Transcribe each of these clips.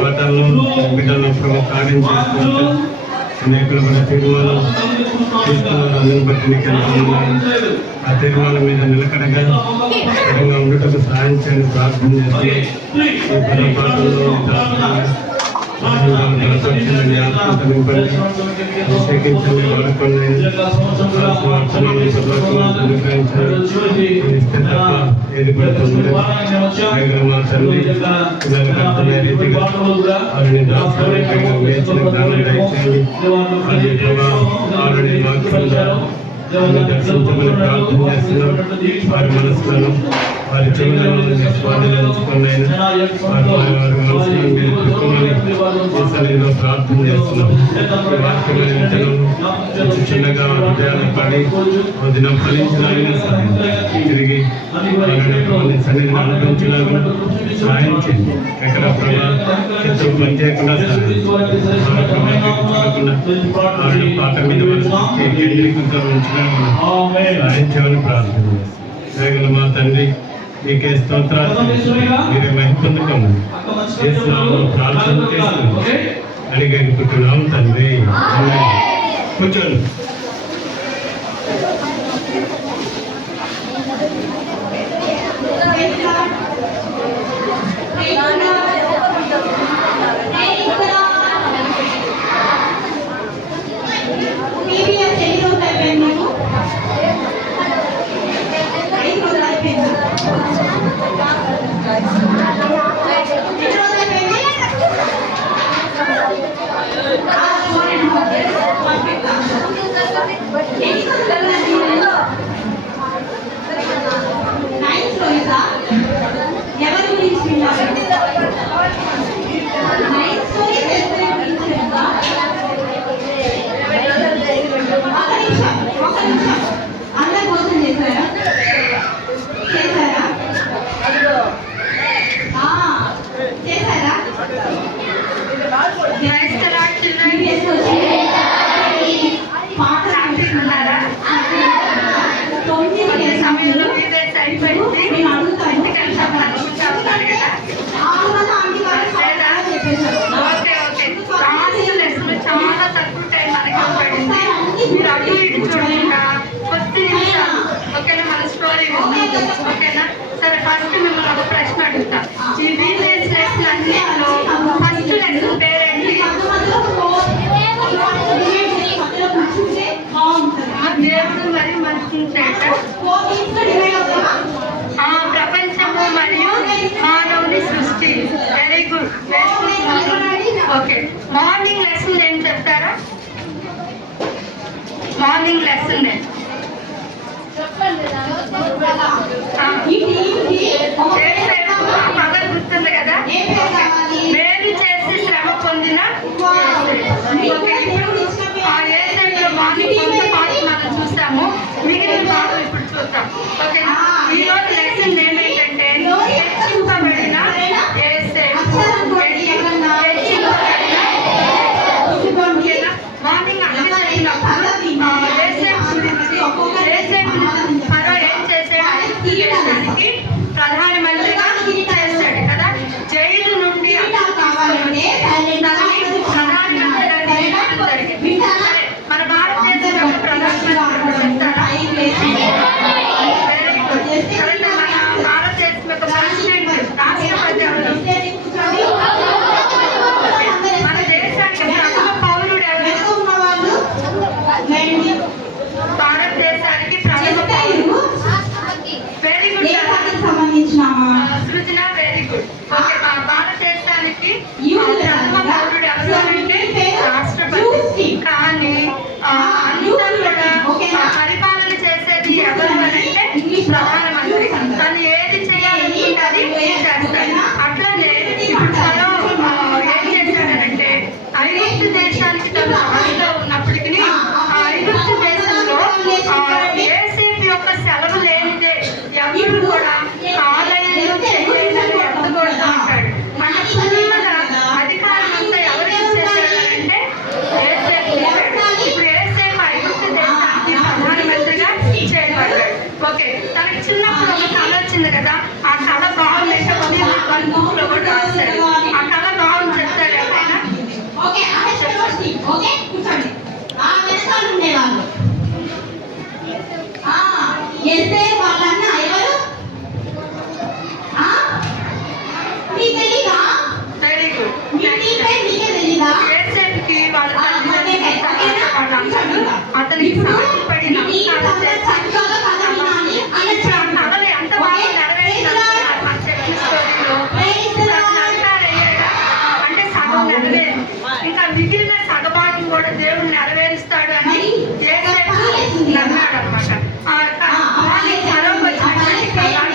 పాఠాలను బిడ్డలను కార్యం చేసుకుంటూ అనేకులు మన తీర్మానం తీసుకున్నారు. అందుని బట్టి నీకు ఆ తీర్మానం మీద నిలకడగా స్థిరంగా ఉండటకు సహాయం చేయాలని ప్రార్థన చేస్తూ ఈ పాఠంలో అభిషేకించండి, వాడుకోండి, ఏది పడుతుంది మా తల్లి పిల్లల రీతిగా వారిని దాచుకోవడానికి వేచిన జ్ఞానం దయచేయండి. అది వారిని దర్శించమని ప్రార్థన చేస్తున్నాం. వారి మనసులను వారి చెవులను స్వాధీనించుకుని వారి మనసులను మీరు పెట్టుకోమని ప్రార్థన చేస్తున్నాం. చిన్నగా హృదయాన్ని పడి దినం ఫలించిన తిరిగి సన్నిధిని అనుభవించడానికి సహాయం చేయండి. ఎక్కడ చిత్రం పనిచేయకుండా పాట మీద కేంద్రీకృతం ఉంచడానికి సహాయం చేయమని ప్రార్థన చేస్తున్నాం. మా తండ్రి నీకే స్తోత్రాలు, మీరే మహిమొందుకోండి. ప్రార్థన చేస్తున్నాం అడిగనుకుంటున్నాం తండ్రి. కూర్చోండి. ఓకేనా? సరే, ఫస్ట్ మిమ్మల్ని ఒక ప్రశ్న అడుగుతా. ఈ వీక్నెస్ లెసన్ అన్నింటిలో ఫస్ట్ లెసన్ పేరేంటి? దేవుడు మరియు మనుషుని చేయటం, ప్రపంచము మరియు మానవుని సృష్టి. Very good. Okay, morning lesson ఏం చెప్తారా? మార్నింగ్ లెసన్ పగలు గుర్తుంది కదా? మేలు చేసి శ్రమ పొందిన మార్నింగ్ కొంత పాటు మనం చూస్తాము, మిగిలిన భాగం ఇప్పుడు చూద్దాం. ఓకే, ఈరోజు లెసన్ ఏమేంటంటే హెచ్చింపబడిన మార్నింగ్ అన్ని జరిగినప్పుడు దేశానికి ప్రధానమంత్రిగా చేస్తాడు కదా. జైలు నుండి జరిగింది. మన భారతదేశం యొక్క ప్రధానమంత్రి చెప్తారా? మన భారతదేశం యొక్క ప్రెసిడెంట్, రాష్ట్రపతి ఎవరు? మన దేశానికి ప్రథమ పౌరుడు ఎవరు? భారతదేశానికి ప్రథమ పౌరుడు. వెరీ గుడ్ సృజన, వెరీ గుడ్. ఓకే, భారతదేశానికి ప్రథమ పౌరుడు ఎవరు అంటే రాష్ట్రపతి. కానీ అందరూ కూడా పరిపాలన చేసేది ఎవరు అంటే ప్రధానమంత్రి. తను ఏది చేయాలనుకుంటే అది చేస్తాడు. అట్లనే ఇప్పుడు తను ఏం చేశాడంటే ఐగుప్తు దేశానికి తను రాజుగా ఉన్నప్పటికీ ఐగుప్తు దేశంలో ఏసేపు యొక్క సెలవు లేనిదే ఎవరు కూడా ఆలయంలో చేయలేదని ఎత్తకూడదు బుక్ లో కూడా రాశాడు. ఆ కథ బాగుంది చెప్తారు ఎవరైనా? వెనకాల ఉండేవాళ్ళు వాళ్ళన్నా ఎవరు మీకు తెలీదా? మీకే తెలీదా? యేసేపుకి వాళ్ళ వాళ్ళందరూ అతనికి సాగిపడి నమస్కారం చేసి కథలు ఎంత బాగా నెరవేర్చారు స్టోరీలో. నెరవేరాడా అంటే సగం నెరవేరు, ఇంకా మిగిలిన సగభాగం కూడా దేవుడు నెరవేరుస్తాడు అని యేసేపు నమ్మాడు అనమాట.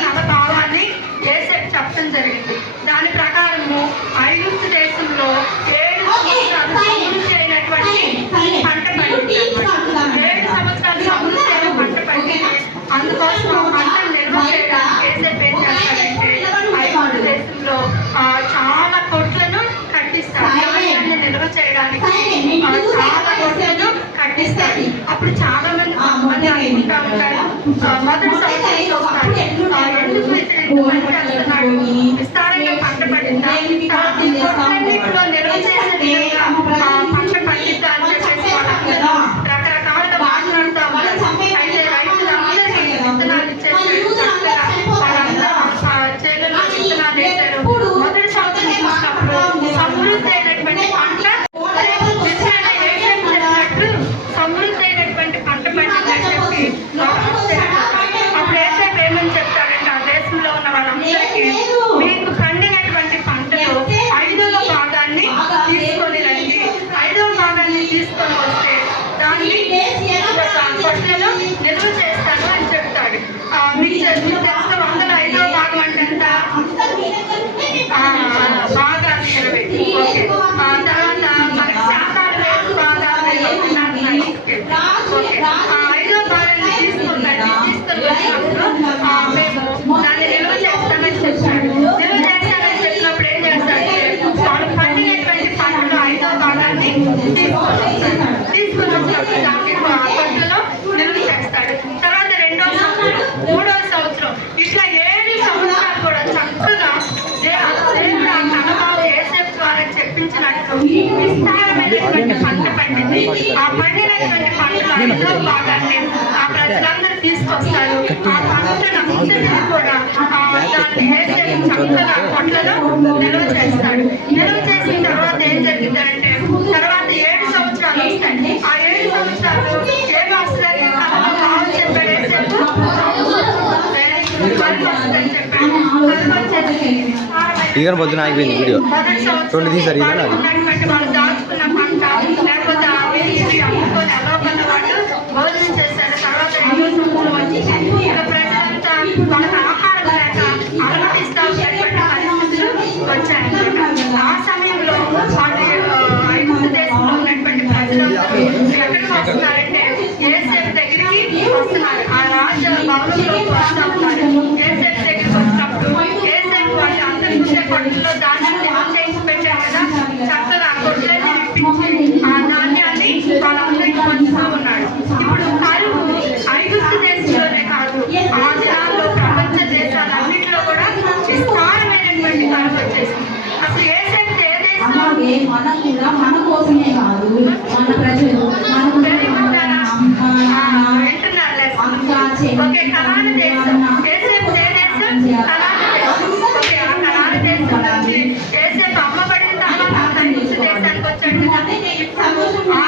కథ భావాన్ని యేసేపు చెప్పడం జరిగింది. దాని ప్రకారము ఐగుప్తు దేశంలో 7 సంవత్సరాలు సమృద్ధి అయినటువంటి పంట పండింది. 7 సంవత్సరాలు సమృద్ధి అయిన పంట పండింది. అందుకోసం ఆ పంటను నిల్వ చేయడానికి యేసేపు ఏం చేస్తాడంటే ఐగుప్తు దేశంలో చాలా కొట్లను కట్టిస్తాడు. ధాన్యాన్ని నిల్వ చేయడానికి చాలా కొట్లను కట్టిస్తాడు. అప్పుడు చాలా మంది అనుకుంటా ఉంటారు, మొదటి సంవత్సరం చూస్తారు ఎందుకు ఇతడు పని చేస్తున్నాడు, విస్తారంగా పంట పడిందా, కొట్లన్నింటిలో నిల్వ చేసే విధంగా పంట పండిద్దా అని చెప్పేసి వాళ్ళందరూ రకరకాలుగా మాట్లాడుతూ ఉంటారు. అయితే రైతులందరికీ విత్తనాలు ఇచ్చేసాడు. చక్కగా వాళ్ళందరూ చేనులో విత్తనాలు వేశారు. మొదటి సంవత్సరం చూసినప్పుడు సమృద్ధి అయినటువంటి పంట చెప్పినట్టు సమృద్ధి అయినటువంటి పంట పండిందని చెప్పి అప్పుడు యేసేపు ఏమని చెప్తాడంటే ఆ దేశంలో ఉన్న వాళ్ళందరికీ మీకు పండినటువంటి పంటలో 5వ భాగాన్ని తీసుకొని రండి. 5వ భాగాన్ని తీసుకొని వస్తే దాన్ని కొట్లలో నిల్వ చేస్తాను అని చెప్తాడు. మీకు తెలిసిన 100లో 5వ భాగం అంటే ఎంత? భాగాలు 20. ఓకే, తర్వాత మనకి శాతాలు లేదు, భాగాలు లేదు. ఓకే, 5వ భాగాన్ని తీసుకుంటాను. తీసుకొని వచ్చినప్పుడు మేము దాన్ని నిల్వ చేస్తామని చెప్పాడు. నిల్వ చేస్తానని చెప్పినప్పుడు ఏం చేస్తాడంటే వాడు పండినటువంటి పంటలో 5వ భాగాన్ని తీసుకొని వచ్చినప్పుడు దాన్ని కొట్టులో నిల్వ చేస్తాడు. తర్వాత 2వ సంవత్సరం, 3వ సంవత్సరం, ఇట్లా 7 సంవత్సరాలు కూడా చక్కగా దేవుడు ఆ కథబాబు యేసేపు ద్వారా చెప్పించినట్టు విస్తారమైనటువంటి పంట పండింది. ఆ పండినటువంటి పంటలో 5వ భాగాన్ని ఆ ప్రజలందరూ తీసుకొస్తారు. ఆ పంటనందరినీ కూడా దాన్ని యేసేపు చక్కగా కొట్లలో నిల్వ చేస్తాడు. నిల్వ చేసిన తర్వాత ఏం జరిగిందంటే తర్వాత 7 సంవత్సరాలు వస్తాయి. ఆ 7 సంవత్సరాలు ఏమి వస్తుంది? కథలో బాగా చెప్పాడు యేసేపు, కలుపు వస్తుందని చెప్పాడు. కలుపు వచ్చేసి ఈగన పొద్దున ఆగిపోయింది వీడియో 2 తీసారు. వాళ్ళు దాచుకున్న పంట లేకపోతే అవి ఇవి అమ్ముకొని అలోకన్న వాళ్ళు భోజనం చేశారు. తర్వాత 2వ సంవత్సరం వచ్చి ఇక ప్రజలంతా వాళ్ళకి ఆహారం లేక అలమటిస్తా ఉన్నటువంటి పరిస్థితులు వచ్చాయన్నమాట. ఆ సమయంలో వాళ్ళు ఐగుప్తు దేశంలో ఉన్నటువంటి ప్రజలందరూ ఎక్కడికి వస్తున్నారంటే యేసేపు దగ్గరికి వస్తున్నారు. ఆ రాజ భవనంలోకి వస్తూ ఉన్నారు. యేసేపు దగ్గరికి వచ్చినప్పుడు యేసేపు వాళ్ళు అందరి ముందే కొట్టులో ధాన్యాన్ని చేసి పెట్టారు కదా, చక్కగా కొట్లన్నీ విప్పించి ఆ ధాన్యాన్ని వాళ్ళందరికీ పంచుతూ ఉన్నాడు. ఇప్పుడు కరువు ఐగుప్తు దేశంలోనే కాదు, ఆ దినాల్లో ప్రపంచ దేశాలన్నింటిలో కూడా విస్తారమైనటువంటి కరువు వచ్చేసింది. అసలు యేసేపు ఏ దేశంలో మన కోసమే కాదు, మన ప్రజలు ఓకే, కనాను దేశం. యేసేపు ఏ దేశం? కనాను దేశం. ఓకే, ఆ కనాను దేశం నుంచి యేసేపు అమ్మబడిన తర్వాత ఐగుప్తు దేశానికి వచ్చాడు కదా. ఆ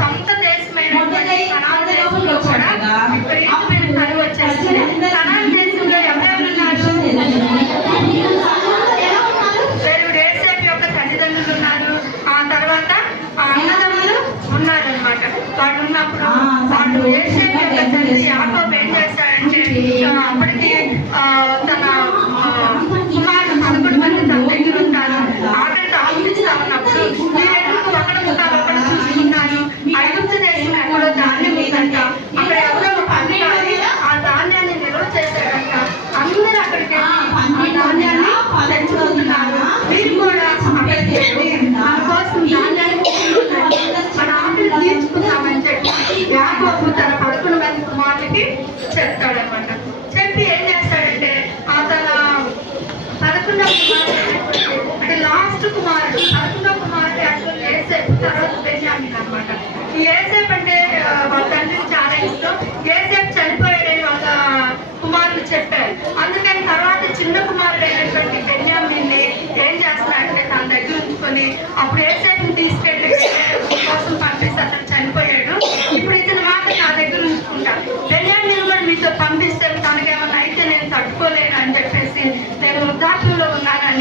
సొంత దేశమైనటువంటి కనాను దేశంలో కూడా విపరీతమైన కరువు వచ్చేసింది. కనాను దేశంలో ఎవరెవరు ఉన్నారు? దేవుడు యేసేపు యొక్క తల్లిదండ్రులు ఉన్నారు. ఆ తర్వాత అన్నదమ్ములు ఉన్నారనమాట. వాడు ఉన్నప్పుడు వాడు యేసేపు యొక్క తండ్రి యాకోబు ఏం చేస్తాడంటే అప్పటికి తన కుమారుడు 11 మంది తన దగ్గర ఉంటారు. ఆకలితో ఆలోచిస్తా ఉన్నప్పుడు మీరెందుకు ఒకడు ఉంటారు, ఒకడు చూసుకున్నారు, ఐగుప్తు దేశం ఎక్కడో ధాన్యం ఉందంట, అక్కడ ఎవరో పండుగ ఆ ధాన్యాన్ని నిల్వ చేశాడంట. అందరూ అక్కడికి ఆ ధాన్యాన్ని తెచ్చుకుంటున్నారు. మీరు కూడా అక్కడికి వెళ్ళి మన కోసం ధాన్యాన్ని మన ఆకలి తీర్చుకుందామని చెప్పి యాకోబు తన 11 మంది కుమారులకి చెప్తాడనమాట. చెప్పి ఏం చేస్తాడంటే తన 11వ కుమారుడు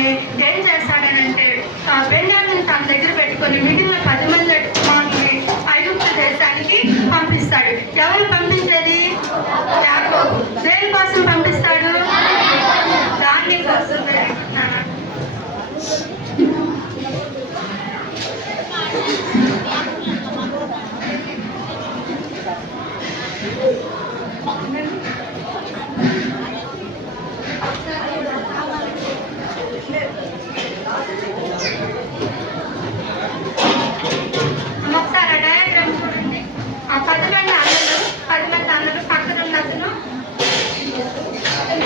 పెట్టుకొని ఏం చేస్తాడనంటే బెన్యామిన్ తన దగ్గర పెట్టుకొని మిగిలిన 10 మంది కుమారుల్ని ఐగుప్తు దేశానికి పంపిస్తాడు. ఎవరు పంపించేది? యాకోబు. దేని కోసం పంపిస్తాడు? ధాన్యం కోసం. ఒకసారి డయాగ్రామ్ చూడండి. ఆ 10 మంది అన్నలు పక్కన ఉన్న అతను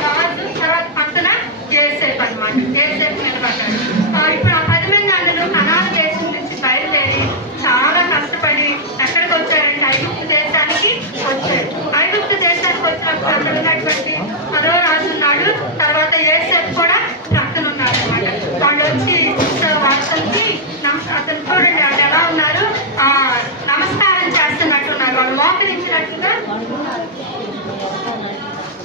రాజు, తర్వాత పక్కన యోసేపు అన్నమాట. యోసేపు నిలబడ్డాడు. ఇప్పుడు ఆ 10 మంది అన్నలు కనాను దేశం నుంచి బయలుదేరి చాలా కష్టపడి ఎక్కడికి వచ్చారంటే ఐగుప్తు దేశానికి వచ్చారు. ఐగుప్తు దేశానికి వచ్చినప్పుడు అక్కడ ఉన్నటువంటి ఫరో రాజు ఉన్నాడు, తర్వాత యోసేపు కూడా పక్కన ఉన్నాడు అనమాట. వాళ్ళు వచ్చి వాళ్ళకి అతను చూడండి వాళ్ళు ఎలా ఉన్నారు, నమస్కారం చేస్తున్నట్టున్నారు. వాళ్ళు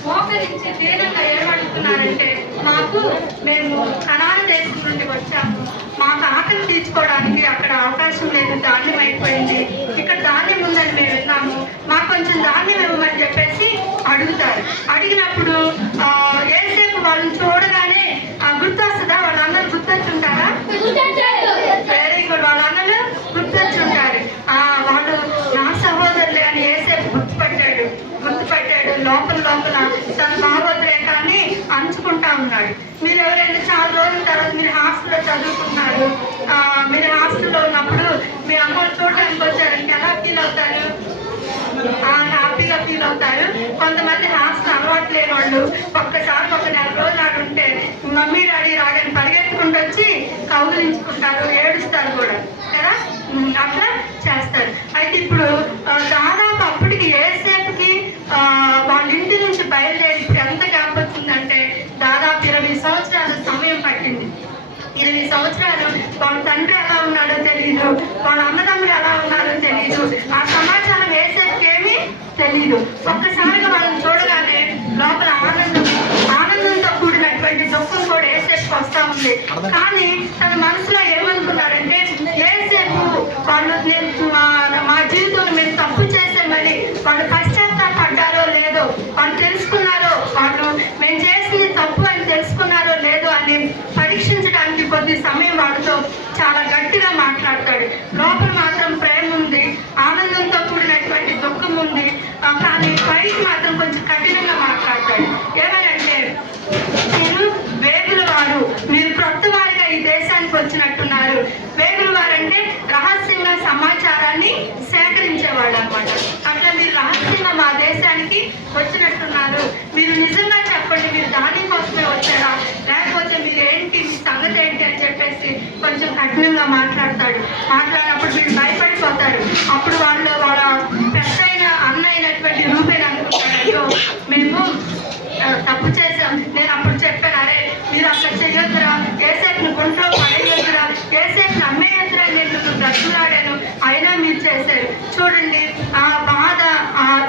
మోకరించి దీనంగా ఏమడుగుతున్నారంటే, మేము కనాను దేశం నుండి వచ్చాము, మాకు ఆకలి తీర్చుకోవడానికి అక్కడ అవకాశం లేదు, ధాన్యం అయిపోయింది, ఇక్కడ ధాన్యం ఉందని మేము విన్నాము, మాకు కొంచెం ధాన్యం ఇవ్వమని చెప్పేసి అడుగుతారు. అడిగినప్పుడు యోసేపు వాళ్ళని చూడగానే గుర్తొస్తుందా? వాళ్ళందరూ గుర్తొచ్చుంటారా? Very good. వాళ్ళందరూ గుర్తొచ్చుంటారు. వాళ్ళు నా సహోదరులే అని యోసేపు గుర్తుపట్టాడు. లోపల తన భావోద్రేకాన్ని అంచుకుంటా ఉన్నాడు. మీరు ఎవరైనా చాలా రోజుల తర్వాత మీరు హాస్టల్లో చదువుకున్నారు, మీరు హాస్టల్లో ఉన్నప్పుడు మీ అమ్మని చూడడానికి వచ్చారంటే ఎలా ఫీల్ అవుతారు? హ్యాపీగా ఫీల్ అవుతారు. కొంతమంది హాస్టల్ అలవాటు లేని వాళ్ళు ఒక్కసారి ఒక నెల రోజులు ఆడుంటే మమ్మీ డాడీ రాగానే పరిగెత్తుకుంటూ వచ్చి కౌగిలించుకుంటారు, ఏడుస్తారు కూడా కదా, అట్లా చేస్తారు. అయితే ఇప్పుడు దాదాపు అప్పటికి యోసేపుకి వాళ్ళ ఇంటి నుంచి బయలుదేరి ఇప్పుడు ఎంత గ్యాప్ వచ్చిందంటే దాదాపు 20 సంవత్సరాల సమయం పట్టింది. 20 సంవత్సరాలు వాళ్ళ తండ్రి ఎలా ఉన్నాడో తెలియదు, వాళ్ళ అన్నదమ్ములు ఎలా ఉన్నారో తెలియదు, ఆ సమాచారం యోసేపుకి ఏమీ తెలియదు. ఒక్కసారిగా వాళ్ళని చూడగానే లోపల ఆనందంతో కూడినటువంటి దుఃఖం కూడా యోసేపుకి వస్తా ఉంది. కానీ తన మనసులో ఏమనుకున్నాడంటే, యోసేపు వాళ్ళు మా జీవితంలో మేము తప్పు చేసామని వాళ్ళు పశ్చాత్తాపడ్డారో లేదో, వాళ్ళు తెలుసుకున్నారో, వాళ్ళు మేము చేసింది తప్పు అని తెలుసుకున్నారో లేదో అని పరీక్షించడానికి కొద్ది సమయం వాళ్ళతో చాలా గట్టిగా మాట్లాడతాడు. లోపల మాత్రం ప్రేమ ఉంది, ఆనందంతో కూడినటువంటి దుఃఖం ఉంది, కానీ పైకి మాత్రం కొంచెం కఠినంగా మాట్లాడతాడు. ఏమనంటే, మీరు వేగుల వారు, మీరు క్రొత్త వారిగా ఈ దేశానికి వచ్చినట్టున్నారు. వేగుల వారంటే రహస్యంగా సమాచారాన్ని సేకరించేవాడు అనమాట. అట్లా మీరు రహస్యంగా మా దేశానికి వచ్చినట్టున్నారు. మీరు నిజంగా చెప్పండి, మీరు దాని కోసమే వచ్చారా, లేకపోతే మీరు ఏంటి, మీ సంగతి ఏంటి అని చెప్పేసి కొంచెం కఠినంగా మాట్లాడినప్పుడు వీళ్ళు భయపడిపోతారు. అప్పుడు వాళ్ళ పెద్దయిన అన్న అయినటువంటి రూపేణ అనుకుంటారు, అయ్యో మేము తప్పు చేశాం, నేను అప్పుడు చెప్పాను, అరే మీరు అట్లా చెయ్యొద్దురా, యోసేపుని గుంట్లో పడేయొద్దురా, యోసేపుని అమ్మేయొద్దురా, నేను బ్రతులాడాను, అయినా మీరు చేశారు. చూడండి ఆ బాధ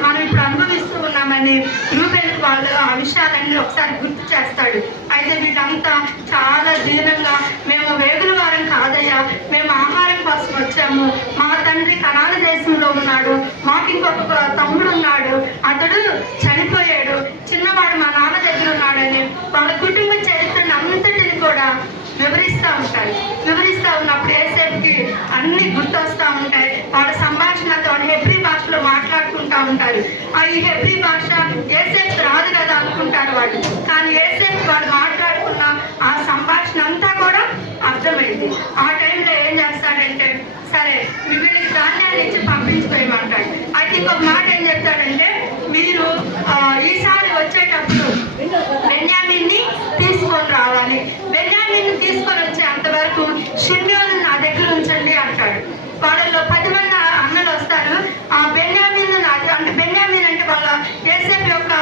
మనం ఇప్పుడు అనుభవిస్తూ ఉన్నామని రూబేన్కి వాళ్ళు ఆ విషయాలన్నీ ఒకసారి గుర్తు చేస్తాడు. అయితే వీళ్ళంతా చాలా దీనంగా, మేము వేగుల వారం కాదయ్యా, మేము ఆహారం కోసం వచ్చాము, మా తండ్రి కనాను దేశంలో ఉన్నాడు, మాకు ఇంకొక తమ్ముడు ఉన్నాడు, అతడు చనిపోయాడు, చిన్నవాడు మా నాన్న దగ్గర ఉన్నాడని వాళ్ళ కుటుంబ చరిత్రను అంతటిని కూడా వివరిస్తూ ఉన్నప్పుడు యోసేపుకి అన్ని గుర్తొస్తూ ఉంటాయి. వాళ్ళ సంభాషణతో హెబ్రీ భాషలో మాట్లాడుకుంటూ ఉంటారు. ఈ హెబ్రీ భాష యోసేపు రాదు కదా అనుకుంటారు వాళ్ళు, కానీ యోసేపు వాళ్ళు మాట్లాడుకున్న ఆ సంభాషణ అంతా కూడా అర్థమైంది. ఆ టైంలో ఏం చేస్తాడంటే, సరే వీళ్ళకి ధాన్యాన్ని ఇచ్చి పంపించుకోయమంటాడు. అయితే ఇంకొక మాట ఏం చెప్తాడంటే, మీరు ఈసారి వచ్చేటప్పుడు బెన్యామిన్ని తీసుకొని రావాలి, బెన్యామిన్ని తీసుకొని వచ్చే అంతవరకు షిమ్యోను నా దగ్గర ఉంచండి అంటాడు. వాళ్ళలో 10 మంది అన్నలు వస్తారు. ఆ బెన్యామిన్ అంటే బెన్యామిన్ అంటే వాళ్ళ యోసేపు యొక్క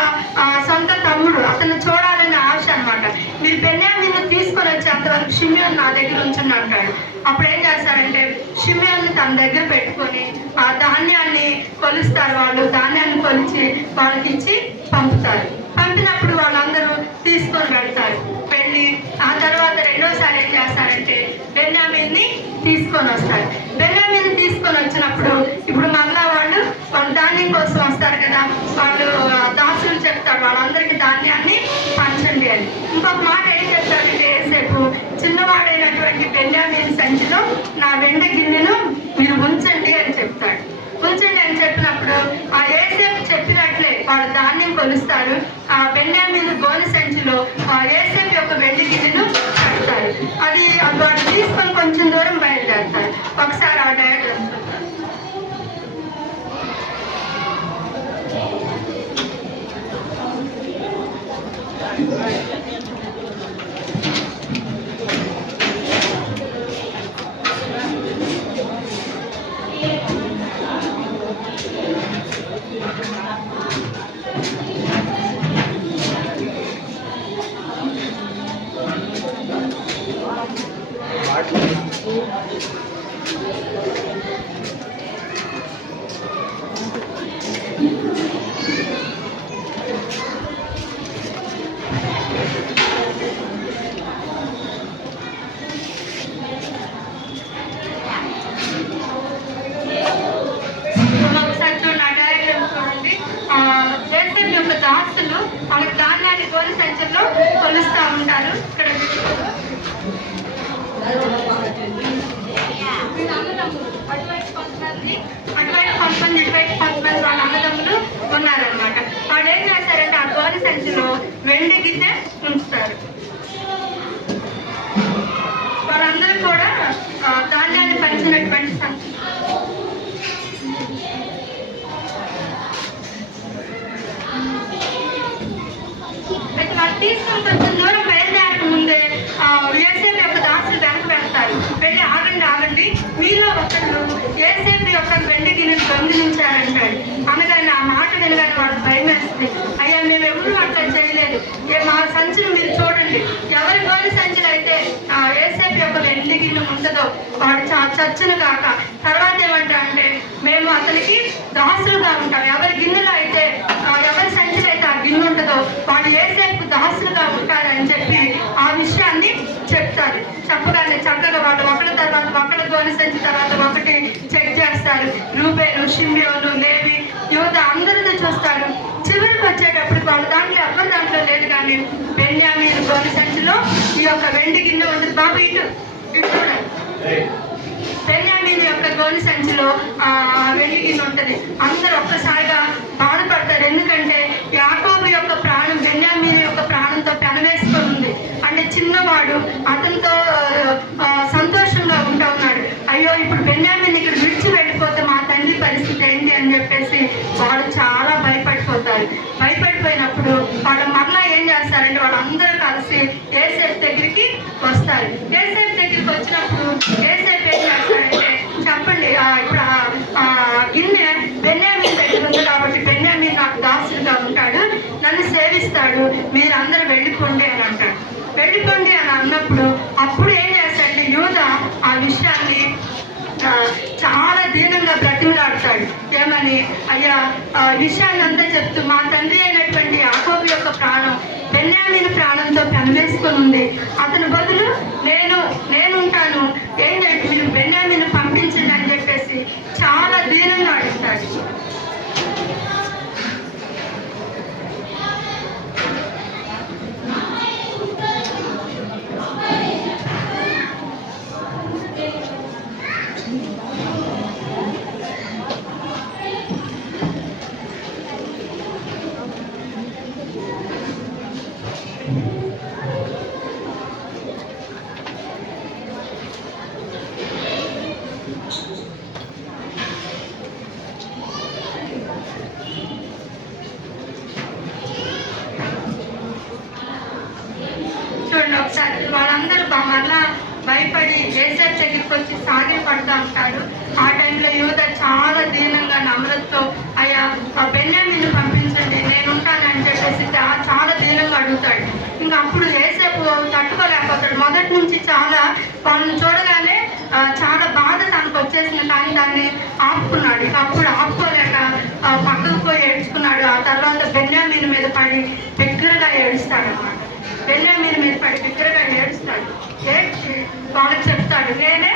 సొంత తమ్ముడు, అతను చూడాలని ఆశ అనమాట. మీరు బెన్యామిన్ తీసుకొని వచ్చే అంతవరకు షిమ్యోను నా దగ్గర ఉంచండి అంటాడు. అప్పుడు ఏం చేస్తారంటే, షిమ్యోను తన దగ్గర పెట్టుకొని ఆ ధాన్యాన్ని కొలుస్తారు. వాళ్ళు ధాన్యాన్ని కొలిచి వాళ్ళకి ఇచ్చి పంపుతారు. పంపినప్పుడు వాళ్ళందరూ తీసుకొని వెళ్తారు. వెళ్ళి ఆ తర్వాత రెండోసారి ఏం చేస్తారంటే బెన్యామీన్ని తీసుకొని వస్తారు. బెన్యామీన్ని తీసుకొని వచ్చినప్పుడు ఇప్పుడు మళ్ళా వాళ్ళు ధాన్యం కోసం వస్తారు కదా, వాళ్ళు దాసులు చెప్తారు వాళ్ళందరికీ ధాన్యాన్ని పంచండి అని. ఇంకొక మాట ఏం చెప్తారంటే యేసేపు చిన్నవాడైనటువంటి బెన్యామీన్ సంచిలో నా వెండి గిన్నెను మీరు ఉంచండి అని చెప్తాడు. ఉంచండి అని చెప్పినప్పుడు ఆ యేసేపు చెప్పినట్లే వాళ్ళు ధాన్యం కొలుస్తారు. ఆ బెన్యామీన్ గోనె సంచిలో ఆ యేసేపు యొక్క వెండి గిన్నెను కడతారు. అది వాళ్ళు తీసుకొని కొంచెం దూరం బయలుదేరుతారు. ఒకసారి ఆ డయాగ్రామ్ దాసులు వాళ్ళకి ధాన్యాన్ని గోనె సంచుల్లో కొలుస్తూ ఉంటారు. ఇక్కడ అటువైపు కొంతమంది ఇటువైపు కొంతమంది వాళ్ళ అన్నదమ్ములు ఉన్నారనమాట. వాళ్ళు ఏం చేస్తారంటే ఆ గోనె సంచిలో వెండి గిన్నె ఉంచుతారు. వాళ్ళందరూ కూడా ధాన్యాన్ని పంచినటువంటి సంచి వాళ్ళు తీసుకుని కొంచెం దూరం బయలుదేరక ముందే యేసేపు యొక్క దాసులు వెనక వెళ్తారు. వెళ్ళి ఆగండి మీలో ఒకళ్ళు యేసేపు యొక్క వెండి గిన్నెను దొంగిలించారంటాడు. అనగానే ఆ మాట వినగానే వాళ్ళు భయం వేస్తుంది. అయ్యా మేము ఎవరు అట్లా చేయలేదు, మా సంచులు మీరు చూడండి, ఎవరి గోనె సంచులు అయితే యేసేపు యొక్క వెండి గిన్నె ఉంటుందో వాడు చచ్చును కాక. తర్వాత ఏమంటారంటే మేము అతనికి దాసులుగా ఉంటాం, ఎవరి గిన్నెలో అయితే ఎవరి సంచులు అయితే ఆ గిన్నె ఉంటుందో వాడు యేసేపు దాసులుగా ఉంటారని చెప్పి ఆ విషయాన్ని చెప్తారు. చెప్పగానే చక్కగా వాళ్ళు ఒకరి తర్వాత ఒకరి గోనె సంచి తర్వాత ఒకటి చెక్ చేస్తారు. రూబేను, షిమ్యోను, లేవి, యోధా అందరినీ చూస్తారు. చివరికి వచ్చేటప్పటికి వాళ్ళ దాంట్లో ఎవరి దాంట్లో లేదు, కానీ బెన్యామీన్ గోనె సంచిలో ఈ యొక్క వెండి గిన్నె ఉంటుంది. బాబు ఇటు చూడండి, బెన్యామీన్ యొక్క గోనె సంచిలో వెండి గిన్నె ఉంటుంది. అందరూ ఒక్కసారిగా బాధపడతారు. ఎందుకంటే యాకోబు యొక్క ప్రాణం బెన్యామీన్ యొక్క ప్రాణంతో పెనవేసుకొని ఉంది. అంటే చిన్నవాడు అతనితో సంతోషంగా ఉంటా ఉన్నాడు. అయ్యో ఇప్పుడు బెన్యామీన్ ఇక్కడ విడిచి వెళ్ళిపోతే మా తండ్రి పరిస్థితి ఏంటి అని చెప్పేసి వాళ్ళు చాలా భయపడిపోతారు. భయపడిపోయినప్పుడు వాళ్ళు మళ్ళా ఏం చేస్తారంటే వాళ్ళందరూ కలిసి యేసేపు దగ్గరికి వస్తారు. యేసేపు దగ్గరికి వచ్చినప్పుడు యేసేపు ఏం చేస్తారంటే చెప్పండి, ఇప్పుడు గిన్నె బెన్యామీన్ దగ్గర ఉంది కాబట్టి బెన్యామీన్ నాకు దాసుడుగా ఉంటాడు, నన్ను సేవిస్తాడు, మీరందరూ వెళ్ళిపోండి అని అంటాడు. వెళ్ళిపోండి అని అన్నప్పుడు అప్పుడు ఏం చేస్తాడంటే యూదా ఆ విషయాన్ని చాలా దీనంగా బ్రతిమలాడతాడు. ఏమని, అయ్యా విషయాన్ని అంతా చెప్తూ మా తండ్రి అయినటువంటి యాకోబు యొక్క ప్రాణం బెన్యామీన్ ప్రాణంతో పెనవేసుకొని ఉంది, అతని బదులు నేనుంటాను, ఏంటంటే మీరు బెన్యామీన్ పంపించండి అని చెప్పేసి చాలా దీనంగా అడుగుతాడు. చూడండి ఒకసారి వాళ్ళందరూ మళ్ళా భయపడి యేసేపు దగ్గరికి వచ్చి సాగిలి పడుతూ ఉంటారు. ఆ టైంలో యూదా చాలా దీనంగా నమ్రతతో అయ్యా బెన్యామీన్ పంపించండి నేనుంటానని చెప్పేసి చాలా దీనంగా అడుగుతాడు. ఇంకా అప్పుడు యేసేపు తట్టుకోలేకపోతాడు. మొదటి నుంచి చాలా వాళ్ళని చూడగానే చాలా బాధ తనకు వచ్చేసింది, కానీ దాన్ని ఆపుకున్నాడు. ఇక అప్పుడు ఆపుకోలేక పక్కకు పోయి ఏడ్చుకున్నాడు. ఆ తర్వాత బెన్యామీన్ మీద పడి దగ్గరగా ఏడుస్తాడు అన్నమాట. బెన్యామీను మీద పడి బిగ్గరగా ఏడుస్తాడు. ఏడ్చి వాళ్ళకి చెప్తాడు, నేనే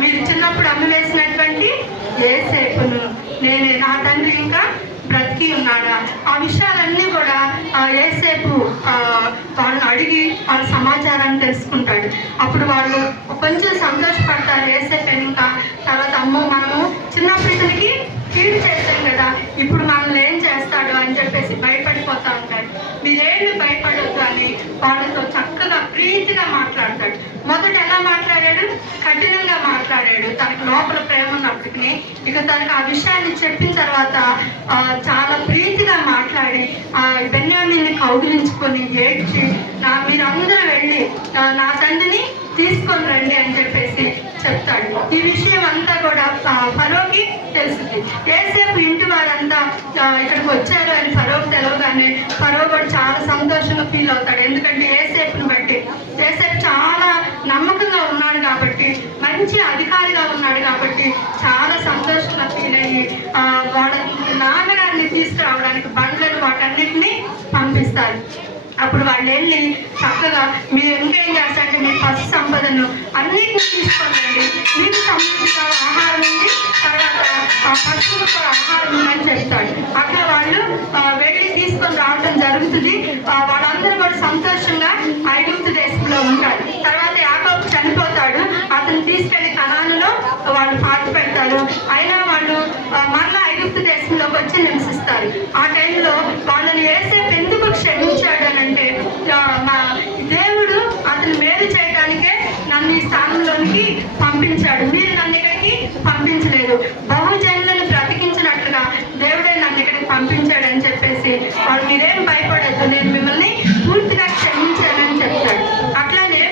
మీరు చిన్నప్పుడు అమ్మి వేసినటువంటి యోసేపును, నేనే, నా తండ్రి ఇంకా బ్రతికి ఉన్నాడా. ఆ విషయాలన్నీ కూడా యోసేపు వాళ్ళని అడిగి వాళ్ళ సమాచారాన్ని తెలుసుకుంటాడు. అప్పుడు వాళ్ళు కొంచెం సంతోషపడతారు. యోసేపు ఇంకా తర్వాత అమ్మో మనము చిన్నప్పుడు ఇతనికి కీడు చేశాం కదా, ఇప్పుడు మనల్ని ఏం చేస్తాడు అని చెప్పేసి భయపడిపోతా ఉంటాడు. మీరేమి భయపడొద్దు అని వాళ్ళతో చక్కగా ప్రీతిగా మాట్లాడతాడు. మొదట ఎలా మాట్లాడాడు? కఠినంగా మాట్లాడాడు. తనకు లోపల ప్రేమ ఉన్నప్పటికీ ఇక తనకు ఆ విషయాన్ని చెప్పిన తర్వాత చాలా ప్రీతిగా మాట్లాడి బెన్యామీన్ని కౌగిలించుకొని ఏడ్చి మీరందరూ వెళ్ళి నా తండ్రిని తీసుకొని రండి అని చెప్పేసి చెప్తాడు. ఈ విషయం అంతా కూడా ఫరోకి తెలుస్తుంది. యోసేపు ఇంటి వారంతా ఇక్కడికి వచ్చారు అని ఫరోకి తెలవగానే ఫరో కూడా చాలా సంతోషంగా ఫీల్ అవుతాడు. ఎందుకంటే యోసేపుని బట్టి యోసేపు చాలా నమ్మకంగా ఉన్నాడు కాబట్టి, మంచి అధికారిగా ఉన్నాడు కాబట్టి చాలా సంతోషంగా ఫీల్ అయ్యి వాళ్ళ నాన్నగారిని తీసుకురావడానికి బండ్లను వాటన్నిటిని పంపిస్తారు. అప్పుడు వాళ్ళు వెళ్ళి చక్కగా మీరు ఇంకేం చేస్తారంటే మీ పశు సంపదను అన్నిటిని తీసుకోండి, మీకు సంబంధించిన ఆహారం ఉంది, తర్వాత ఆ పశువులకు కూడా ఆహారం ఉందని చెప్తాడు. అక్కడ వాళ్ళు వెళ్ళి తీసుకొని రావడం జరుగుతుంది. వాళ్ళందరూ కూడా సంతోషంగా ఐగుప్తు దేశంలో ఉంటారు. తర్వాత యాకోబు చనిపోతాడు. అతను తీసుకెళ్లి కనానులో వాళ్ళు పాతి పెడతారు. అయినా వాళ్ళు మరలా ఐగుప్తు దేశంలోకి వచ్చి నివసిస్తారు. ఆ టైంలో వాళ్ళని యోసేపు ఎందుకు క్షమించాడు అని అంటే, మా దేవుడు అతను మేలు చేయడానికే నన్ను ఈ స్థానంలోనికి పంపించాడు, మీరు నన్ను ఇక్కడికి పంపించలేదు, బహుజనులను బ్రతికించినట్లుగా దేవుడే నన్ను ఇక్కడికి పంపించాడు అని చెప్పేసి వాళ్ళు మీరేం భయపడద్దు, నేను మిమ్మల్ని పూర్తిగా క్షమించానని చెప్తాడు. అట్లానే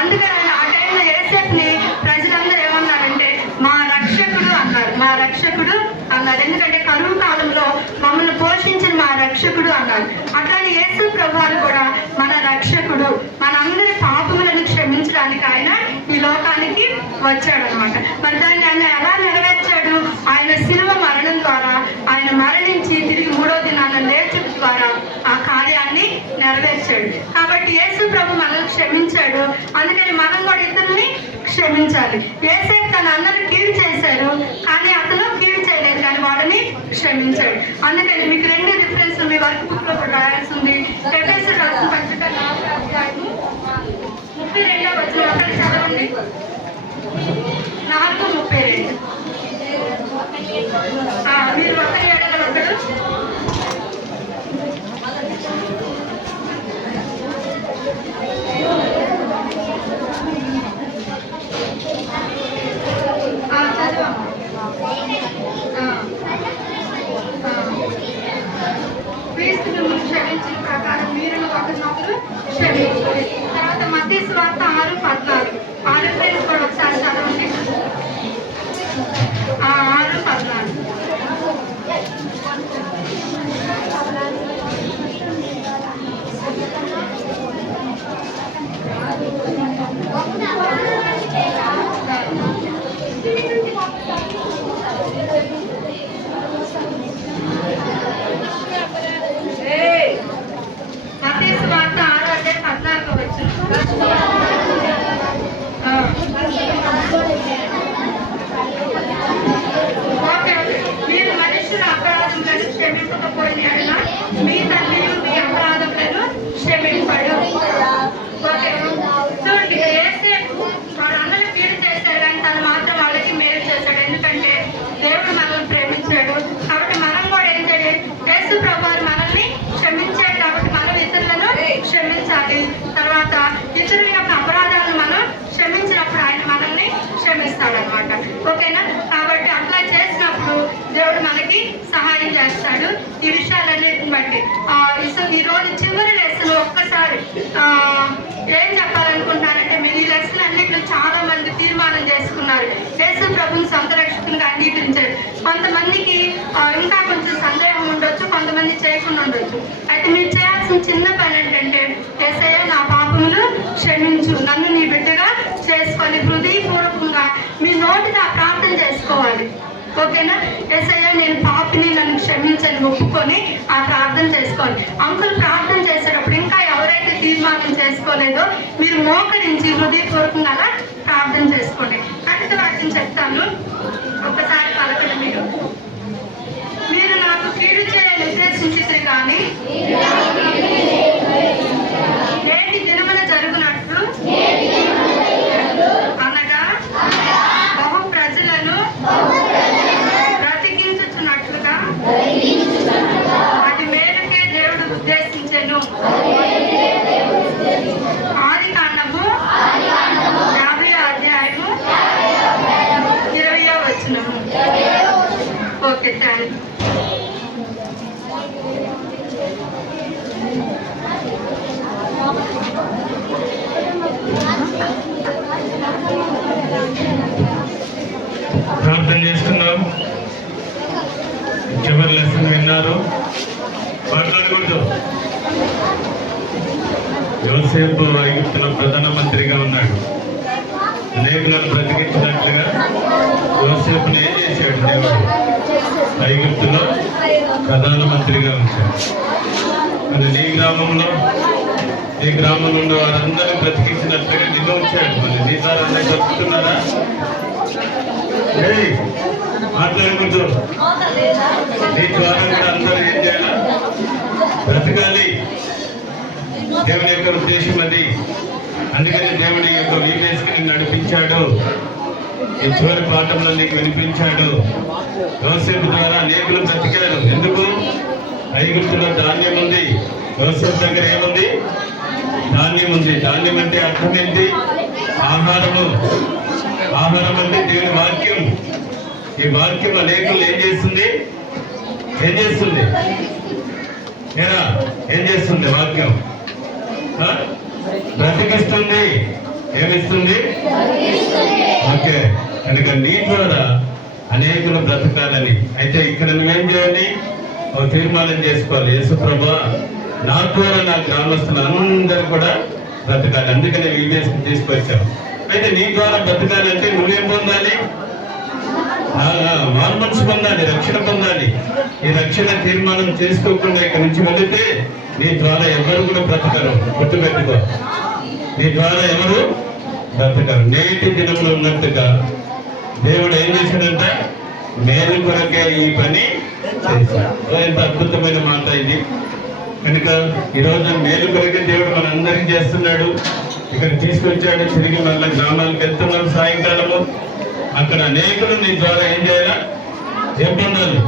అందుకని ఆ టైంలో యోసేపుని ప్రజలందరూ ఏమన్నారంటే మా రక్షకుడు అన్నారు. మా రక్షకుడు అన్నారు. ఎందుకంటే కరువు కాలంలో మమ్మల్ని పోషించిన మా రక్షకుడు అన్నారు. అట్లానే యేసు ప్రభువు కూడా మన రక్షకుడు, మనందరి పాపములను క్షమించడానికి ఆయన ఈ లోకానికి వచ్చాడనమాట. మరి దాన్ని ఆయన ఎలా నెరవేర్చాడు? ఆయన శిలువ మరణం ద్వారా, ఆయన మరణించి తిరిగి 3వ దినాన లేచడం ద్వారా ఆ కార్యాన్ని నెరవేర్చాడు. కాబట్టి యేసు ప్రభు మనల్ని క్షమించాడు. అందుకని మనం కూడా ఇతరుల్ని క్షమించాలి. యోసేపు తన అందరూ కీడు చేశారు, కానీ అతను కీడు చేయలేదు, కానీ వాడిని క్షమించాడు. అందుకని మీకు 2 రిఫరెన్స్ మీ వర్క్ బుక్ లో కూడా రాయాల్సింది. ఎఫెసీయులకు రాసిన పత్రిక 4వ అధ్యాయము 32వ వచనం అక్కడ చదవండి. 4:32. మీరు ఒకరి ఎడల ఒకడు క్రీస్తును క్షమించిన ప్రకారం మీరు ఒకరినొకరు క్షమించాలి. తర్వాత మత్తయి సువార్త 6:14. ఆ రిఫరెన్స్ కూడా ఒకసారి చదవండి. 6:14. మత్తయి సువార్త 6:14 వచ్చింది. మీరు మనుషుల అపరాధములను క్షమింపకపోయిన మీ తండ్రి మీ అపరాధములను క్షమింపడు. చూడండి, యేసేపు వాళ్ళందరూ కీడు చేశారు, కానీ తను మాత్రం వాళ్ళకి మేలు చేశాడు. ఎందుకంటే దేవుడు మనల్ని ప్రేమించాడు. కాబట్టి మనం కూడా ఏం చేయాలి? యేసు ప్రభువు మనల్ని క్షమించాడు కాబట్టి మనం ఇతరులను క్షమించాలి. తర్వాత ఇతరుల యొక్క అపరాధాలను మనం క్షమించినప్పుడు ఆయన మనల్ని క్షమిస్తాడనమాట. ఓకేనా? కాబట్టి అట్లా చేసినప్పుడు దేవుడు మనకి సహాయం చేస్తాడు. ఈ విషయాలన్నిటిని బట్టి ఈ రోజు చివరి లెసన్ ఒక్కసారి ఏం చెప్పాలనుకుంటున్నానంటే, మీరు ఈ లెసన్ అన్నింటిలో చాలా మంది తీర్మానం చేసుకున్నారు, యేసు ప్రభుని సొంత రక్షకునిగా అంగీకరించారు. కొంతమందికి ఇంకా కొంచెం సందేహం ఉండొచ్చు, కొంతమంది చేయకుండా ఉండొచ్చు. అయితే మీరు చేయాల్సిన చిన్న పని ఏంటంటే, యేసయ్య నా పాపములు క్షమించు, నన్ను నీ బిడ్డగా చేసుకొని హృదయపూర్వకంగా మీ నోటిని ప్రార్థన చేసుకోవాలి. ఓకేనా? యేసయ్య నేను పాపిని, నన్ను క్షమించని ఒప్పుకొని ఆ ప్రార్థన చేసుకోవాలి. అంకుల్ ప్రార్థన చేసేటప్పుడు ఇంకా ఎవరైతే తీర్మానం చేసుకోలేదో మీరు మోకరించి హృదయపూర్వకంగా అలా ప్రార్థన చేసుకోండి. కనుక వాక్యం చెప్తాను, ఒక్కసారి పలకండి. మీరు నాకు కీడు చేయాలని ఉద్దేశించితే కానీ నేటి దినమున జరుగునట్లు అనగా బహు ప్రజలను బ్రతికించుచున్నట్లుగా అది మేలుకే దేవుడు ఉద్దేశించెను. ఆదికాండము 50వ అధ్యాయము 20వ వచనము. Okay, thank you. ప్రార్థన చేస్తున్నాం. చివరి లెసన్ విన్నారు, మాట్లాడకూడదు. యోసేపు ఐగుప్తులో ప్రధానమంత్రిగా ఉన్నాడు. అనేకులను బ్రతికించినట్లుగా యోసేపుని ఏం చేశాడు దేవుడు? ఐగుప్తులో ప్రధానమంత్రిగా ఉంచాడు. మరి నీ గ్రామంలో ఉన్న వారందరూ బ్రతికించినట్లుగా నిన్ను ఉంచాడు. మళ్ళీ నీ ద్వారా అందరూ బ్రతుకుతున్నారా? మాట్లాడకూడదు. నీ ద్వారా కూడా అందరూ ఏం చేయాలి? బ్రతకాలి. దేవుని యొక్క ఉద్దేశం అది. అందుకని దేవుడి యొక్క వీవేసుకుని నడిపించాడు. ఈ చివరి పాఠంలో నీకు వినిపించాడు. యోసేపు ద్వారా అనేకులు బ్రతికారు. ఎందుకు? ఐగుప్తులో ధాన్యం ఉంది. యోసేపు దగ్గర ఏముంది? ధాన్యం ఉంది. ధాన్యం అంటే అర్థం ఏంటి? ఆహారము. ఆహారం అంటే దేవుని వాక్యం. ఈ వాక్యం అనేకులు ఏం చేస్తుంది? ఏం చేస్తుంది? ఏం చేస్తుంది? వాక్యం బ్రతికిస్తుంది. ఏమిస్తుంది? ఓకే. కనుక నీ ద్వారా అనేకులు బ్రతకాలని. అయితే ఇక్కడ నువ్వేం చేయాలి? ఒక తీర్మానం చేసుకోవాలి. యేసు ప్రభువా, నా ద్వారా నా గ్రామస్తులు అందరూ కూడా బ్రతకాలి. అందుకని వీడియోస్ తీసుకొచ్చావు. అయితే నీ ద్వారా బ్రతకాలంటే నువ్వేం పొందాలి? మారుమనసు పొందాలి, రక్షణ పొందాలి. ఈ రక్షణ తీర్మానం చేసుకోకుండా ఇక్కడి నుంచి వెళితే నీ ద్వారా ఎవరు కూడా బ్రతకరు. గుర్తుపెట్టుకో, నీ ద్వారా ఎవరు బ్రతకరు. నేటి దినంలో ఉన్నట్టుగా దేవుడు ఏం చేశాడంట? మేలు కొరకే ఈ పని చేశాడు. ఎంత అద్భుతమైన మాట ఇది. కనుక ఈరోజు మేలు కొరకే దేవుడు మనందరికీ చేస్తున్నాడు. ఇక్కడ తీసుకొచ్చాడు. తిరిగి మళ్ళీ గ్రామాలకు వెళ్తున్నాం. సాయంకాలము అక్కడ అనేకులు నీ ద్వారా ఏం చేయాలా? ఏం పొందాలి?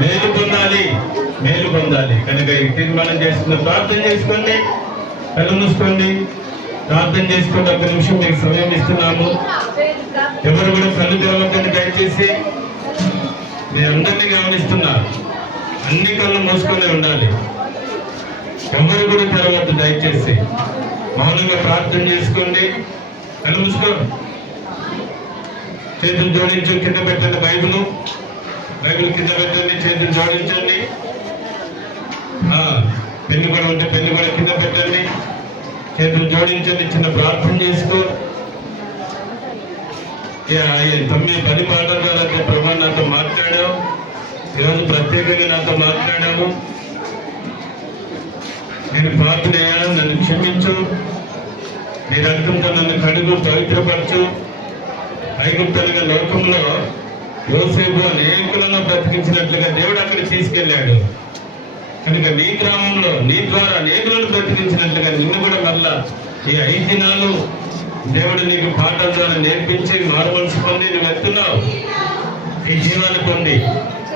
మేలు పొందాలి, మేలు పొందాలి. కనుక ఈ తీర్మానం చేస్తున్న ప్రార్థన చేసుకోండి. కళ్ళు మూసుకోండి, ప్రార్థన చేసుకోండి. ఒక నిమిషం మీకు సమయం ఇస్తున్నాము. ఎవరు కూడా కళ్ళు తెరవద్దని దయచేసి. మీ అందరినీ గమనిస్తున్నారు. అన్ని కళ్ళు మూసుకొని ఉండాలి. ఎవరు కూడా తెరవద్దు దయచేసి. మౌనంగా ప్రార్థన చేసుకోండి. కళ్ళు మూసుకో. చేతులు జోడించు. కింద పెట్టండి. బైబిల్ కింద పెట్టండి. చేతులు జోడించండి. పెన్ను కూడా ఉంటే పెన్ను కూడా కింద పెట్టండి. చేతులు జోడించండి. చిన్న ప్రార్థన చేసుకో. 9-10 పాటల ద్వారా ప్రభా నాతో మాట్లాడావు. ఈరోజు ప్రత్యేకంగా నాతో మాట్లాడావు. నేను పాపినయ్యా, నన్ను క్షమించు. నీ రక్తంతో నన్ను కడుగు, పవిత్రపరచు. ఐగుప్తులుగా లోకంలో యోసేపు అనేకులను బ్రతికించినట్లుగా దేవుడు అక్కడికి తీసుకెళ్ళాడు. కనుక నీ గ్రామంలో నీ ద్వారా అనేకులను బ్రతికించినట్లుగా నిన్ను కూడా మళ్ళా ఈ 5 దినాలు దేవుడు నీకు పాఠాల ద్వారా నేర్పించి మారుమనసు పొంది నువ్వు వెళ్తున్నావు. ఈ జీవాన్ని పొంది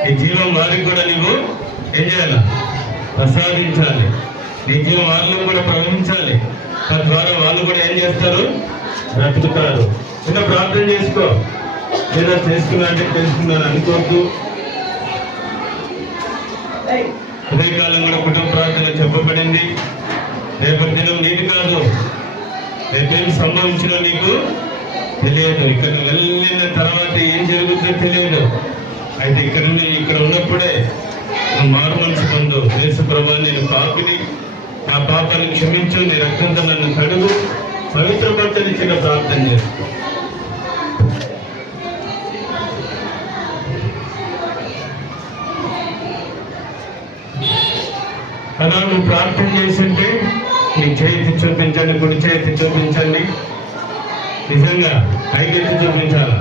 ఈ జీవం వారికి కూడా నువ్వు ఏం చేయాలి? ప్రసాదించాలి. నీ జీవం వాళ్ళని కూడా ప్రవహించాలి. తద్వారా వాళ్ళు కూడా ఏం చేస్తారు? బ్రతుకుతారు. చిన్న ప్రార్థన చేసుకో. ఏదో చేసుకున్నా అంటే చేసుకున్నాను అనుకోవద్దు. ఉదయకాలం కూడా కుటుంబ ప్రార్థన చెప్పబడింది. రేపటి దినం నీటి కాదు. రేపేం సంభవించినా నీకు తెలియదు. ఇక్కడ వెళ్ళిన తర్వాత ఏం జరుగుతుందో తెలియదు. అయితే ఇక్కడ ఉన్నప్పుడే నువ్వు మారు మనసు పొందు. యేసు ప్రభువా, నేను పాపిని, నా పాపాన్ని క్షమించు. నీ రక్తంతో నన్ను కడుగు, పవిత్రపరచని చిన్న ప్రార్థన చేసుకో. ప్రభా నువ్వు ప్రార్థన చేస్తుంటే నీ చేతి చూపించండి, కుడి చేతి చూపించండి. నిజంగా పైకెత్తి చూపించాలా,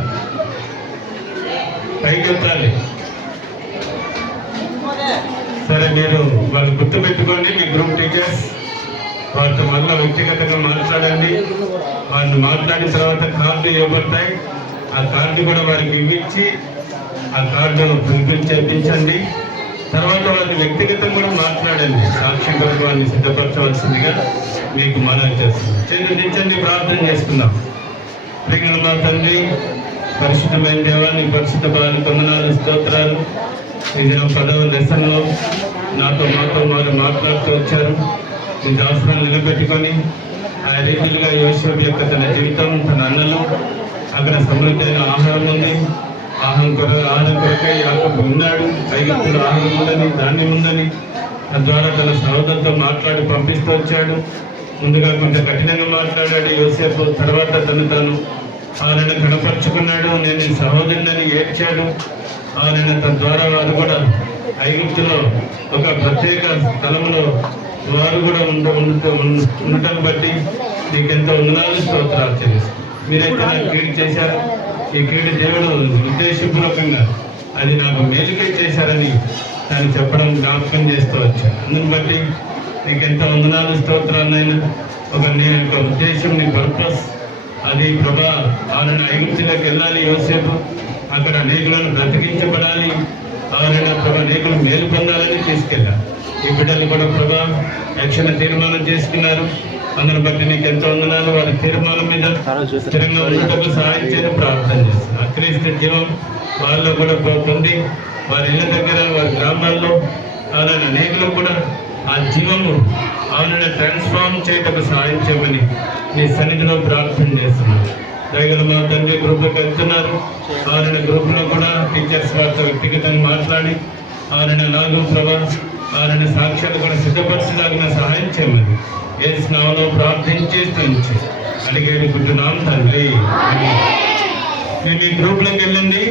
పైకెత్తాలి. సరే, మీరు వాళ్ళు గుర్తుపెట్టుకోండి. మీ గ్రూప్ టీచర్స్ వారితో మళ్ళీ వ్యక్తిగతంగా మాట్లాడండి. వాళ్ళు మాట్లాడిన తర్వాత కార్డు ఇవ్వబడతాయి. ఆ కార్డు కూడా వారికి ఇవ్వించి ఆ కార్డు చేయించండి. తర్వాత వారిని వ్యక్తిగతంగా కూడా మాట్లాడండి. సాక్ష్యం కొరకు వారిని సిద్ధపరచవలసిందిగా మీకు మనవి చేస్తుంది. చెందించండి, ప్రార్థన చేసుకుందాం. ప్రియమైన మా తండ్రి, పరిశుద్ధమైన దేవాన్ని పరిశుద్ధ బలాన్ని వందనాలు, స్తోత్రాలు. ఈ దినం 10వ లెసన్లో మాతో వారు మాట్లాడుతూ వచ్చారు. ఈ దాసులను నిలబెట్టుకొని ఆ రీతిలుగా యోసేపు యొక్క తన జీవితం, తన అన్నలు అక్కడ సమృద్ధైన ఆహారం ఉంది. ఆహారం కొరకై యాకోబు ఉన్నాడు. ఐగుప్తులో ఆహారం ఉందని, ధాన్యం ఉందని తద్వారా తన సహోదరుతో మాట్లాడి పంపిస్తూ వచ్చాడు. ముందుగా కొంచెం కఠినంగా మాట్లాడాడు యోసేపు. తర్వాత తాను ఆయన కనపరుచుకున్నాడు. నేను నీ సహోదరుని ఏడ్చాడు. ఆయన తద్వారా వారు కూడా ఐగుప్తులో ఒక ప్రత్యేక స్థలంలో వారు కూడా ఉండటం బట్టి నీకెంతో వందనాలు, స్తోత్రాలు చెల్లిస్తాను. మీరైతే నాకు కీడు చేశారు. ఈ కీడు దేవుడు ఉద్దేశపూర్వకంగా అది నాకు మేలుకై చేశారని దాన్ని చెప్పడం జ్ఞాపకం చేస్తూ వచ్చాను. అందుని బట్టి నీకెంతో వందనాలు, స్తోత్రాలైనా నీ యొక్క ఉద్దేశం, నీ పర్పస్ అది ప్రభా. ఆయన ఐగుప్తులోకి వెళ్ళాలి యోసేపు, అక్కడ అనేకులను బ్రతికించబడాలి. ఆయన ప్రభా అనేకులు మేలు పొందాలని తీసుకెళ్ళారు. ఈ బిడ్డలు కూడా ప్రభా రక్షణ తీర్మానం చేసుకున్నారు. అందుని బట్టి నీకు ఎంతో వందనాలు. వారి తీర్మానం మీద స్థిరంగా ఉండటకు సహాయం చేయడం ప్రార్థన చేస్తున్నారు. అక్రీస్తు జీవం వాళ్ళలో కూడా పొంది వారి ఇళ్ళ దగ్గర, వారి గ్రామాల్లో ఆయన అనేకులు కూడా ఆ జీవము ఆయన ట్రాన్స్ఫార్మ్ చేయటకు సహాయం చేయమని నీ సన్నిధిలో ప్రార్థన చేస్తున్నారు. దయగల మా తండ్రి గ్రూప్లోకి వెళ్తున్నారు. ఆయన గ్రూప్లో కూడా టీచర్స్ వారితో వ్యక్తిగతంగా మాట్లాడి ఆయన నాలుగు ప్రభా ఆయన సాక్ష్యాలు కూడా సిద్ధపరచడానికి సహాయం చేయమని యేసు నామములో ప్రార్థించి అడిగేడుకుంటున్నాం తండ్రి. మీ గ్రూప్లోకి వెళ్ళండి.